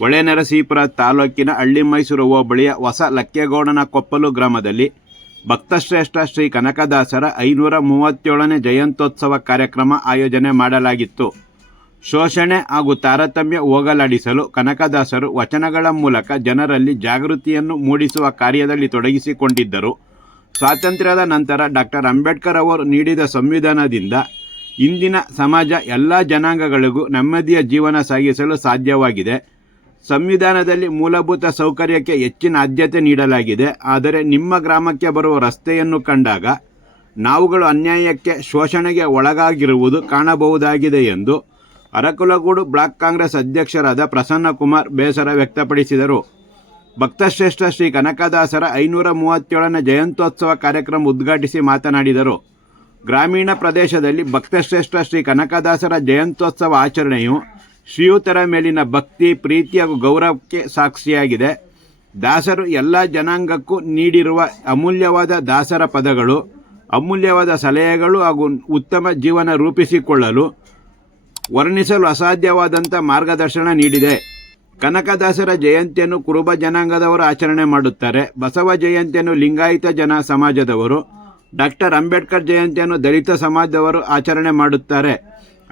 ಹೊಳೆನರಸೀಪುರ ತಾಲೂಕಿನ ಹಳ್ಳಿ ಮೈಸೂರು ಹೋಬಳಿಯ ಹೊಸ ಲಕ್ಕೇಗೌಡನ ಕೊಪ್ಪಲು ಗ್ರಾಮದಲ್ಲಿ ಭಕ್ತಶ್ರೇಷ್ಠ ಶ್ರೀ ಕನಕದಾಸರ ಐನೂರ ಮೂವತ್ತೇಳನೇ ಜಯಂತ್ಯೋತ್ಸವ ಕಾರ್ಯಕ್ರಮ ಆಯೋಜನೆ ಮಾಡಲಾಗಿತ್ತು. ಶೋಷಣೆ ಹಾಗೂ ತಾರತಮ್ಯ ಹೋಗಲಾಡಿಸಲು ಕನಕದಾಸರು ವಚನಗಳ ಮೂಲಕ ಜನರಲ್ಲಿ ಜಾಗೃತಿಯನ್ನು ಮೂಡಿಸುವ ಕಾರ್ಯದಲ್ಲಿ ತೊಡಗಿಸಿಕೊಂಡಿದ್ದರು. ಸ್ವಾತಂತ್ರ್ಯದ ನಂತರ ಡಾಕ್ಟರ್ ಅಂಬೇಡ್ಕರ್ ಅವರು ನೀಡಿದ ಸಂವಿಧಾನದಿಂದ ಇಂದಿನ ಸಮಾಜ ಎಲ್ಲ ಜನಾಂಗಗಳಿಗೂ ನೆಮ್ಮದಿಯ ಜೀವನ ಸಾಗಿಸಲು ಸಾಧ್ಯವಾಗಿದೆ. ಸಂವಿಧಾನದಲ್ಲಿ ಮೂಲಭೂತ ಸೌಕರ್ಯಕ್ಕೆ ಹೆಚ್ಚಿನ ಆದ್ಯತೆ ನೀಡಲಾಗಿದೆ. ಆದರೆ ನಿಮ್ಮ ಗ್ರಾಮಕ್ಕೆ ಬರುವ ರಸ್ತೆಯನ್ನು ಕಂಡಾಗ ನಾವುಗಳು ಅನ್ಯಾಯಕ್ಕೆ ಶೋಷಣೆಗೆ ಒಳಗಾಗಿರುವುದು ಕಾಣಬಹುದಾಗಿದೆ ಎಂದು ಅರಕುಲಗೂಡು ಬ್ಲಾಕ್ ಕಾಂಗ್ರೆಸ್ ಅಧ್ಯಕ್ಷರಾದ ಪ್ರಸನ್ನಕುಮಾರ್ ಬೇಸರ ವ್ಯಕ್ತಪಡಿಸಿದರು. ಭಕ್ತಶ್ರೇಷ್ಠ ಶ್ರೀ ಕನಕದಾಸರ ಐನೂರ ಮೂವತ್ತೇಳನೇ ಜಯಂತ್ಯೋತ್ಸವ ಕಾರ್ಯಕ್ರಮ ಉದ್ಘಾಟಿಸಿ ಮಾತನಾಡಿದರು. ಗ್ರಾಮೀಣ ಪ್ರದೇಶದಲ್ಲಿ ಭಕ್ತಶ್ರೇಷ್ಠ ಶ್ರೀ ಕನಕದಾಸರ ಜಯಂತ್ಯೋತ್ಸವ ಆಚರಣೆಯು ಶ್ರೀಯುತರ ಮೇಲಿನ ಭಕ್ತಿ, ಪ್ರೀತಿ ಹಾಗೂ ಗೌರವಕ್ಕೆ ಸಾಕ್ಷಿಯಾಗಿದೆ. ದಾಸರು ಎಲ್ಲ ಜನಾಂಗಕ್ಕೂ ನೀಡಿರುವ ಅಮೂಲ್ಯವಾದ ದಾಸರ ಪದಗಳು, ಅಮೂಲ್ಯವಾದ ಸಲಹೆಗಳು ಹಾಗೂ ಉತ್ತಮ ಜೀವನ ರೂಪಿಸಿಕೊಳ್ಳಲು ವರ್ಣಿಸಲು ಅಸಾಧ್ಯವಾದಂಥ ಮಾರ್ಗದರ್ಶನ ನೀಡಿದೆ. ಕನಕದಾಸರ ಜಯಂತಿಯನ್ನು ಕುರುಬ ಜನಾಂಗದವರು ಆಚರಣೆ ಮಾಡುತ್ತಾರೆ. ಬಸವ ಜಯಂತಿಯನ್ನು ಲಿಂಗಾಯತ ಜನ ಸಮಾಜದವರು, ಡಾಕ್ಟರ್ ಅಂಬೇಡ್ಕರ್ ಜಯಂತಿಯನ್ನು ದಲಿತ ಸಮಾಜದವರು ಆಚರಣೆ ಮಾಡುತ್ತಾರೆ.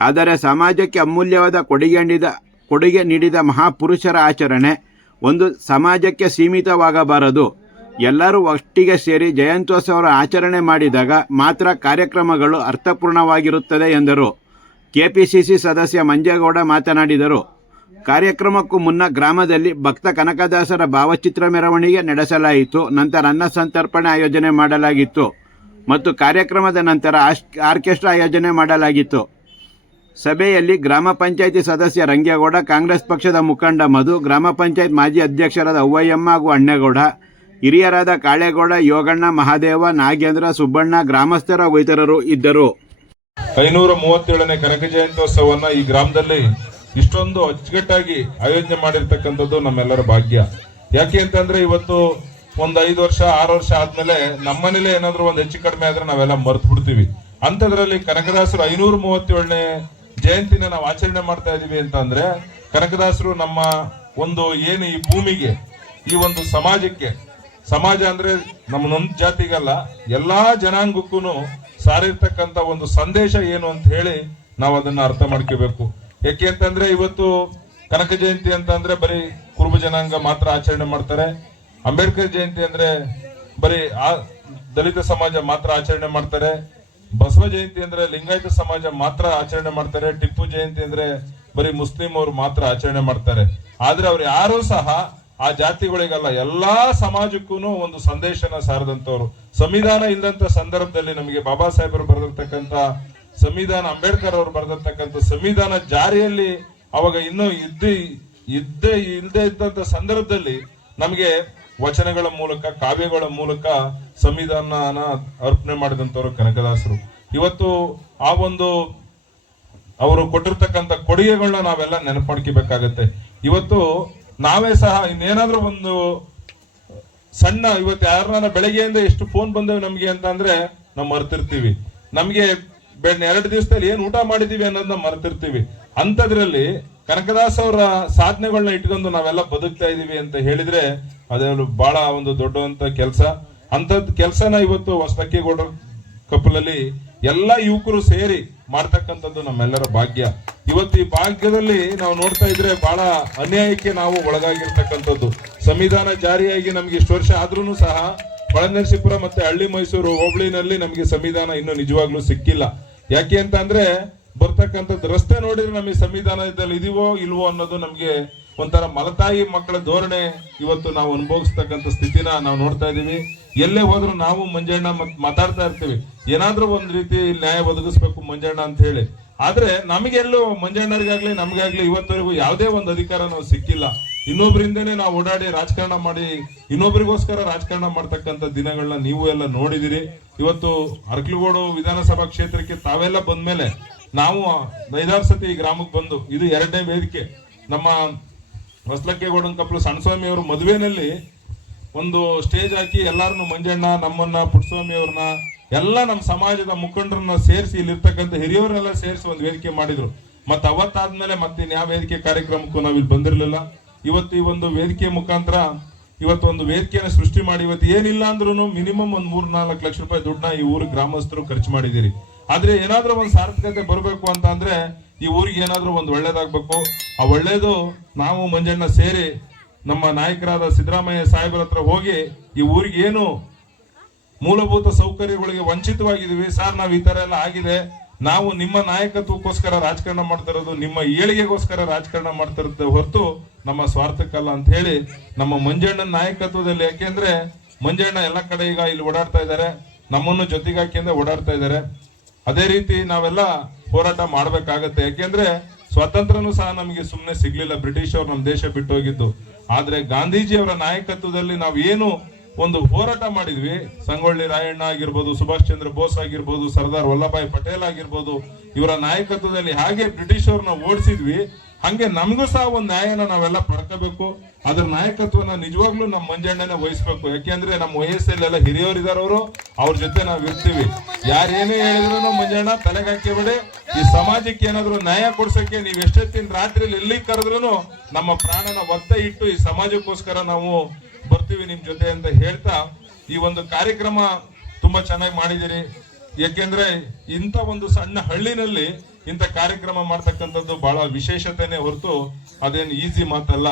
ಆದರೆ ಸಮಾಜಕ್ಕೆ ಅಮೂಲ್ಯವಾದ ಕೊಡುಗೆ ನೀಡಿದ ಕೊಡುಗೆ ನೀಡಿದ ಮಹಾಪುರುಷರ ಆಚರಣೆ ಒಂದು ಸಮಾಜಕ್ಕೆ ಸೀಮಿತವಾಗಬಾರದು. ಎಲ್ಲರೂ ಒಟ್ಟಿಗೆ ಸೇರಿ ಜಯಂತೋತ್ಸವ ಆಚರಣೆ ಮಾಡಿದಾಗ ಮಾತ್ರ ಕಾರ್ಯಕ್ರಮಗಳು ಅರ್ಥಪೂರ್ಣವಾಗಿರುತ್ತದೆ ಎಂದರು. ಕೆಪಿಸಿಸಿ ಸದಸ್ಯ ಮಂಜೇಗೌಡ ಮಾತನಾಡಿದರು. ಕಾರ್ಯಕ್ರಮಕ್ಕೂ ಮುನ್ನ ಗ್ರಾಮದಲ್ಲಿ ಭಕ್ತ ಕನಕದಾಸರ ಭಾವಚಿತ್ರ ಮೆರವಣಿಗೆ ನಡೆಸಲಾಯಿತು. ನಂತರ ಅನ್ನ ಸಂತರ್ಪಣೆ ಆಯೋಜನೆ ಮಾಡಲಾಗಿತ್ತು. ಮತ್ತು ಕಾರ್ಯಕ್ರಮದ ನಂತರ ಆರ್ಕೆಸ್ಟ್ರಾ ಆಯೋಜನೆ ಮಾಡಲಾಗಿತ್ತು. ಸಭೆಯಲ್ಲಿ ಗ್ರಾಮ ಪಂಚಾಯಿತಿ ಸದಸ್ಯ ರಂಗೇಗೌಡ ಕಾಂಗ್ರೆಸ್ ಪಕ್ಷದ ಮುಖಂಡ ಮಧು, ಗ್ರಾಮ ಪಂಚಾಯತ್ ಮಾಜಿ ಅಧ್ಯಕ್ಷರಾದ ಅವ್ವಯ್ಯಮ್ಮ ಹಾಗೂ ಅಣ್ಣೇಗೌಡ, ಹಿರಿಯರಾದ ಕಾಳೇಗೌಡ, ಯೋಗಣ್ಣ, ಮಹಾದೇವ, ನಾಗೇಂದ್ರ, ಸುಬ್ಬಣ್ಣ, ಗ್ರಾಮಸ್ಥರ ವೈತರರು ಇದ್ದರು. ಐನೂರ ಮೂವತ್ತೇಳನೇ ಕನಕ ಜಯಂತ್ಯೋತ್ಸವವನ್ನು ಈ ಗ್ರಾಮದಲ್ಲಿ ಇಷ್ಟೊಂದು ಅಚ್ಚುಕಟ್ಟಾಗಿ ಆಯೋಜನೆ ಮಾಡಿರ್ತಕ್ಕಂಥದ್ದು ನಮ್ಮೆಲ್ಲರ ಭಾಗ್ಯ. ಯಾಕೆ ಅಂತಂದ್ರೆ ಇವತ್ತು ಒಂದು ಐದು ವರ್ಷ, ಆರು ವರ್ಷ ಆದ್ಮೇಲೆ ನಮ್ಮನೇಲೆ ಏನಾದರೂ ಒಂದು ಹೆಚ್ಚು ಕಡಿಮೆ ಆದ್ರೆ ನಾವೆಲ್ಲ ಮರ್ತು ಬಿಡ್ತೀವಿ ಅಂಥದ್ರಲ್ಲಿ ಕನಕದಾಸರು ಐನೂರ ಮೂವತ್ತೇಳನೇ ಜಯಂತಿನ ನಾವು ಆಚರಣೆ ಮಾಡ್ತಾ ಇದೀವಿ ಅಂತ ಅಂದ್ರೆ ಕನಕದಾಸರು ನಮ್ಮ ಒಂದು ಏನು ಈ ಭೂಮಿಗೆ, ಈ ಒಂದು ಸಮಾಜಕ್ಕೆ, ಸಮಾಜ ಅಂದ್ರೆ ನಮ್ಮನ್ನೊಂದು ಜಾತಿಗಲ್ಲ, ಎಲ್ಲಾ ಜನಾಂಗಕ್ಕೂ ಸಾರಿರ್ತಕ್ಕಂಥ ಒಂದು ಸಂದೇಶ ಏನು ಅಂತ ಹೇಳಿ ನಾವು ಅದನ್ನ ಅರ್ಥ ಮಾಡ್ಕೋಬೇಕು. ಯಾಕೆ ಅಂತಂದ್ರೆ ಇವತ್ತು ಕನಕ ಜಯಂತಿ ಅಂತ ಅಂದ್ರೆ ಬರೀ ಕುರುಬ ಜನಾಂಗ ಮಾತ್ರ ಆಚರಣೆ ಮಾಡ್ತಾರೆ. ಅಂಬೇಡ್ಕರ್ ಜಯಂತಿ ಅಂದ್ರೆ ಬರೀ ಆ ದಲಿತ ಸಮಾಜ ಮಾತ್ರ ಆಚರಣೆ ಮಾಡ್ತಾರೆ. ಬಸವ ಜಯಂತಿ ಅಂದ್ರೆ ಲಿಂಗಾಯತ ಸಮಾಜ ಮಾತ್ರ ಆಚರಣೆ ಮಾಡ್ತಾರೆ, ಟಿಪ್ಪು ಜಯಂತಿ ಅಂದ್ರೆ ಬರೀ ಮುಸ್ಲಿಂ ಅವರು ಮಾತ್ರ ಆಚರಣೆ ಮಾಡ್ತಾರೆ. ಆದ್ರೆ ಅವ್ರು ಯಾರು ಸಹ ಆ ಜಾತಿಗಳಿಗಲ್ಲ, ಎಲ್ಲಾ ಸಮಾಜಕ್ಕೂ ಒಂದು ಸಂದೇಶನ ಸಾರದಂತವ್ರು ಸಂವಿಧಾನ ಇಲ್ಲದಂತ ಸಂದರ್ಭದಲ್ಲಿ ನಮಗೆ ಬಾಬಾ ಸಾಹೇಬರು ಬರೆದಿರ್ತಕ್ಕಂತ ಸಂವಿಧಾನ ಅಂಬೇಡ್ಕರ್ ಅವರು ಬರೆದಿರ್ತಕ್ಕಂಥ ಸಂವಿಧಾನ ಜಾರಿಯಲ್ಲಿ ಅವಾಗ ಇನ್ನೂ ಇದ್ದೇ ಇದ್ದೇ ಇಲ್ಲದೆ ಇದ್ದಂತ ಸಂದರ್ಭದಲ್ಲಿ ನಮಗೆ ವಚನಗಳ ಮೂಲಕ, ಕಾವ್ಯಗಳ ಮೂಲಕ ಸಂವಿಧಾನನ ಅರ್ಪಣೆ ಮಾಡಿದಂಥವ್ರು ಕನಕದಾಸರು. ಇವತ್ತು ಆ ಒಂದು ಅವರು ಕೊಟ್ಟಿರ್ತಕ್ಕಂಥ ಕೊಡುಗೆಗಳನ್ನ ನಾವೆಲ್ಲ ನೆನಪು ಮಾಡ್ಕೋಬೇಕಾಗತ್ತೆ ಇವತ್ತು ನಾವೇ ಸಹ ಇನ್ನೇನಾದ್ರೂ ಒಂದು ಸಣ್ಣ ಇವತ್ತು ಯಾರನ್ನ ಬೆಳಗ್ಗೆಯಿಂದ ಎಷ್ಟು ಫೋನ್ ಬಂದವೆ ನಮಗೆ ಅಂತ ಅಂದ್ರೆ ನಾವು ಮರ್ತಿರ್ತೀವಿ. ನಮಗೆ ಎರಡು ದಿವಸದಲ್ಲಿ ಏನು ಊಟ ಮಾಡಿದೀವಿ ಅನ್ನೋದನ್ನ ಮರ್ತಿರ್ತೀವಿ. ಅಂಥದ್ರಲ್ಲಿ ಕನಕದಾಸ್ ಅವರ ಸಾಧನೆಗಳನ್ನ ಇಟ್ಕೊಂಡು ನಾವೆಲ್ಲ ಬದುಕ್ತಾ ಇದೀವಿ ಅಂತ ಹೇಳಿದ್ರೆ ಅದು ಬಹಳ ಒಂದು ದೊಡ್ಡವಂತ ಕೆಲಸ. ಅಂಥದ್ದು ಕೆಲಸನ ಇವತ್ತು ಹೊಸಲಕ್ಕಿಗೌಡರ ಕಪ್ಪಲಲ್ಲಿ ಎಲ್ಲ ಯುವಕರು ಸೇರಿ ಮಾಡ್ತಕ್ಕಂಥದ್ದು ನಮ್ಮೆಲ್ಲರ ಭಾಗ್ಯ. ಇವತ್ತು ಈ ಭಾಗ್ಯದಲ್ಲಿ ನಾವು ನೋಡ್ತಾ ಇದ್ರೆ ಬಹಳ ಅನ್ಯಾಯಕ್ಕೆ ನಾವು ಒಳಗಾಗಿರ್ತಕ್ಕಂಥದ್ದು. ಸಂವಿಧಾನ ಜಾರಿಯಾಗಿ ನಮ್ಗೆ ಇಷ್ಟು ವರ್ಷ ಆದ್ರೂ ಸಹ ಹೊಳನರಸೀಪುರ ಮತ್ತೆ ಹಳ್ಳಿ ಮೈಸೂರು ಹೋಬಳಿನಲ್ಲಿ ನಮಗೆ ಸಂವಿಧಾನ ಇನ್ನು ನಿಜವಾಗ್ಲೂ ಸಿಕ್ಕಿಲ್ಲ. ಯಾಕೆ ಅಂತ ಅಂದ್ರೆ ಬರ್ತಕ್ಕಂಥದ್ದು ರಸ್ತೆ ನೋಡಿದ್ರೆ ನಮಗೆ ಸಂವಿಧಾನದಲ್ಲಿ ಇದೀವೋ ಇಲ್ವೋ ಅನ್ನೋದು ನಮ್ಗೆ ಒಂಥರ ಮಲತಾಯಿ ಮಕ್ಕಳ ಧೋರಣೆ ಇವತ್ತು ನಾವು ಅನುಭವಿಸ್ತಕ್ಕಂಥ ಸ್ಥಿತಿನ ನಾವು ನೋಡ್ತಾ ಇದ್ದೀವಿ. ಎಲ್ಲೇ ಹೋದ್ರು ನಾವು ಮಂಜಣ್ಣ ಮತ್ ಮಾತಾಡ್ತಾ ಇರ್ತೀವಿ. ಏನಾದ್ರೂ ಒಂದು ರೀತಿ ನ್ಯಾಯ ಒದಗಿಸ್ಬೇಕು ಮಂಜಣ್ಣ ಅಂತ ಹೇಳಿ. ಆದ್ರೆ ನಮಗೆಲ್ಲೂ ಮಂಜಣ್ಣರಿಗಾಗ್ಲಿ, ನಮ್ಗಾಗ್ಲಿ ಇವತ್ತವರೆಗೂ ಯಾವುದೇ ಒಂದು ಅಧಿಕಾರ ನಾವು ಸಿಕ್ಕಿಲ್ಲ. ಇನ್ನೊಬ್ರಿಂದನೇ ನಾವು ಓಡಾಡಿ ರಾಜಕಾರಣ ಮಾಡಿ ಇನ್ನೊಬ್ಬರಿಗೋಸ್ಕರ ರಾಜಕಾರಣ ಮಾಡ್ತಕ್ಕಂಥ ದಿನಗಳನ್ನ ನೀವು ಎಲ್ಲ ನೋಡಿದಿರಿ. ಇವತ್ತು ಅರ್ಕಲಗೋಡು ವಿಧಾನಸಭಾ ಕ್ಷೇತ್ರಕ್ಕೆ ತಾವೆಲ್ಲ ಬಂದ್ಮೇಲೆ ನಾವು ಐದಾರು ಸತಿ ಗ್ರಾಮಕ್ಕೆ ಬಂದು, ಇದು ಎರಡನೇ ವೇದಿಕೆ. ನಮ್ಮ ಹೊಸಲಕ್ಕೆಗೌಡನ ಕಪ್ಪಲು ಸಣ್ಣಸ್ವಾಮಿ ಅವರು ಮದುವೆನಲ್ಲಿ ಒಂದು ಸ್ಟೇಜ್ ಹಾಕಿ ಎಲ್ಲಾರನ್ನು ಮಂಜಣ್ಣ ನಮ್ಮನ್ನ ಪುಟ್ಟಸ್ವಾಮಿ ಅವ್ರನ್ನ ಎಲ್ಲ ನಮ್ಮ ಸಮಾಜದ ಮುಖಂಡರನ್ನ ಸೇರಿಸಿ ಇಲ್ಲಿರ್ತಕ್ಕಂಥ ಹಿರಿಯವರನ್ನೆಲ್ಲ ಸೇರಿಸಿ ಒಂದು ವೇದಿಕೆ ಮಾಡಿದ್ರು. ಮತ್ತೆ ಅವತ್ತಾದ್ಮೇಲೆ ಮತ್ತೆ ಯಾವ ವೇದಿಕೆ ಕಾರ್ಯಕ್ರಮಕ್ಕೂ ನಾವು ಇಲ್ಲಿ ಬಂದಿರಲಿಲ್ಲ. ಇವತ್ತು ಈ ಒಂದು ವೇದಿಕೆ ಮುಖಾಂತರ ಇವತ್ತು ಒಂದು ವೇದಿಕೆಯನ್ನು ಸೃಷ್ಟಿ ಮಾಡಿ ಇವತ್ತು ಏನಿಲ್ಲ ಅಂದ್ರೂ ಮಿನಿಮಮ್ ಒಂದು ಮೂರ್ ನಾಲ್ಕು ಲಕ್ಷ ರೂಪಾಯಿ ದುಡ್ಡನ್ನ ಈ ಊರು ಗ್ರಾಮಸ್ಥರು ಖರ್ಚು ಮಾಡಿದಿರಿ ಆದ್ರೆ ಏನಾದ್ರೂ ಒಂದು ಸಾರ್ಥಕತೆ ಬರಬೇಕು ಅಂತ ಅಂದ್ರೆ ಈ ಊರಿಗೆ ಏನಾದರೂ ಒಂದು ಒಳ್ಳೇದಾಗ್ಬೇಕು. ಆ ಒಳ್ಳೇದು ನಾವು ಮಂಜಣ್ಣ ಸೇರಿ ನಮ್ಮ ನಾಯಕರಾದ ಸಿದ್ದರಾಮಯ್ಯ ಸಾಹೇಬರ ಹತ್ರ ಹೋಗಿ ಈ ಊರಿಗೆ ಏನು ಮೂಲಭೂತ ಸೌಕರ್ಯಗಳಿಗೆ ವಂಚಿತವಾಗಿದ್ದೀವಿ, ಸರ್ ನಾವು ಈ ಥರ ಎಲ್ಲ ಆಗಿದೆ. ನಾವು ನಿಮ್ಮ ನಾಯಕತ್ವಕ್ಕೋಸ್ಕರ ರಾಜಕಾರಣ ಮಾಡ್ತಿರೋದು ನಿಮ್ಮ ಏಳಿಗೆಗೋಸ್ಕರ ರಾಜಕಾರಣ ಮಾಡ್ತಿರೋದು ಹೊರತು ನಮ್ಮ ಸ್ವಾರ್ಥಕ್ಕಲ್ಲ ಅಂತ ಹೇಳಿ ನಮ್ಮ ಮಂಜಣ್ಣನ ನಾಯಕತ್ವದಲ್ಲಿ ಯಾಕೆಂದ್ರೆ ಮಂಜಣ್ಣ ಎಲ್ಲ ಕಡೆ ಈಗ ಇಲ್ಲಿ ಓಡಾಡ್ತಾ ಇದ್ದಾರೆ, ನಮ್ಮನ್ನು ಜೊತೆಗೆ ಹಾಕಿಂದ ಓಡಾಡ್ತಾ ಇದ್ದಾರೆ. ಅದೇ ರೀತಿ ನಾವೆಲ್ಲ ಹೋರಾಟ ಮಾಡ್ಬೇಕಾಗತ್ತೆ. ಯಾಕೆಂದ್ರೆ ಸ್ವಾತಂತ್ರ್ಯನೂ ಸಹ ನಮಗೆ ಸುಮ್ಮನೆ ಸಿಗ್ಲಿಲ್ಲ. ಬ್ರಿಟಿಷ್ ಅವರು ನಮ್ಮ ದೇಶ ಬಿಟ್ಟು ಹೋಗಿದ್ದು. ಆದ್ರೆ ಗಾಂಧೀಜಿ ಅವರ ನಾಯಕತ್ವದಲ್ಲಿ ನಾವು ಏನು ಒಂದು ಹೋರಾಟ ಮಾಡಿದ್ವಿ. ಸಂಗೊಳ್ಳಿ ರಾಯಣ್ಣ ಆಗಿರ್ಬೋದು, ಸುಭಾಷ್ ಚಂದ್ರ ಬೋಸ್ ಆಗಿರ್ಬೋದು, ಸರ್ದಾರ್ ವಲ್ಲಭಾಯ್ ಪಟೇಲ್ ಆಗಿರ್ಬೋದು, ಇವರ ನಾಯಕತ್ವದಲ್ಲಿ ಹಾಗೆ ಬ್ರಿಟಿಷ್ ಅವ್ರನ್ನ ಓಡಿಸಿದ್ವಿ. ಹಂಗೆ ನಮಗೂ ಸಹ ಒಂದು ನ್ಯಾಯನ ನಾವೆಲ್ಲ ಪಡ್ಕೋಬೇಕು. ಅದ್ರ ನಾಯಕತ್ವನ ನಿಜವಾಗ್ಲೂ ನಮ್ಮ ಮಂಜಣ್ಣನೇ ವಹಿಸ್ಬೇಕು. ಯಾಕೆಂದ್ರೆ ನಮ್ಮ ವಯಸ್ಸಲ್ಲೆಲ್ಲ ಹಿರಿಯವರು ಇದಾರವರು ಅವ್ರ ಜೊತೆ ನಾವು ಇರ್ತೀವಿ. ಯಾರೇನೇ ಹೇಳಿದ್ರು ಮಂಜಣ್ಣ ತಲೆಗೆ ಹಾಕಿಬಿಡಿ ಈ ಸಮಾಜಕ್ಕೆ ಏನಾದ್ರು ನ್ಯಾಯ ಕೊಡ್ಸಕ್ಕೆ ನೀವ್ ಎಷ್ಟೊತ್ತಿನ ರಾತ್ರಿ ಎಲ್ಲಿ ಕರೆದ್ರು ನಮ್ಮ ಪ್ರಾಣನ ಒತ್ತೆ ಇಟ್ಟು ಈ ಸಮಾಜಕ್ಕೋಸ್ಕರ ನಾವು ಬರ್ತೀವಿ ನಿಮ್ ಜೊತೆ ಅಂತ ಹೇಳ್ತಾ ಈ ಒಂದು ಕಾರ್ಯಕ್ರಮ ತುಂಬಾ ಚೆನ್ನಾಗಿ ಮಾಡಿದಿರಿ ಯಾಕೆಂದ್ರೆ ಇಂಥ ಒಂದು ಸಣ್ಣ ಹಳ್ಳಿನಲ್ಲಿ ಇಂಥ ಕಾರ್ಯಕ್ರಮ ಮಾಡ್ತಕ್ಕಂಥದ್ದು ಬಹಳ ವಿಶೇಷತೆನೆ ಹೊರತು ಅದೇನು ಈಸಿ ಮಾತಲ್ಲ.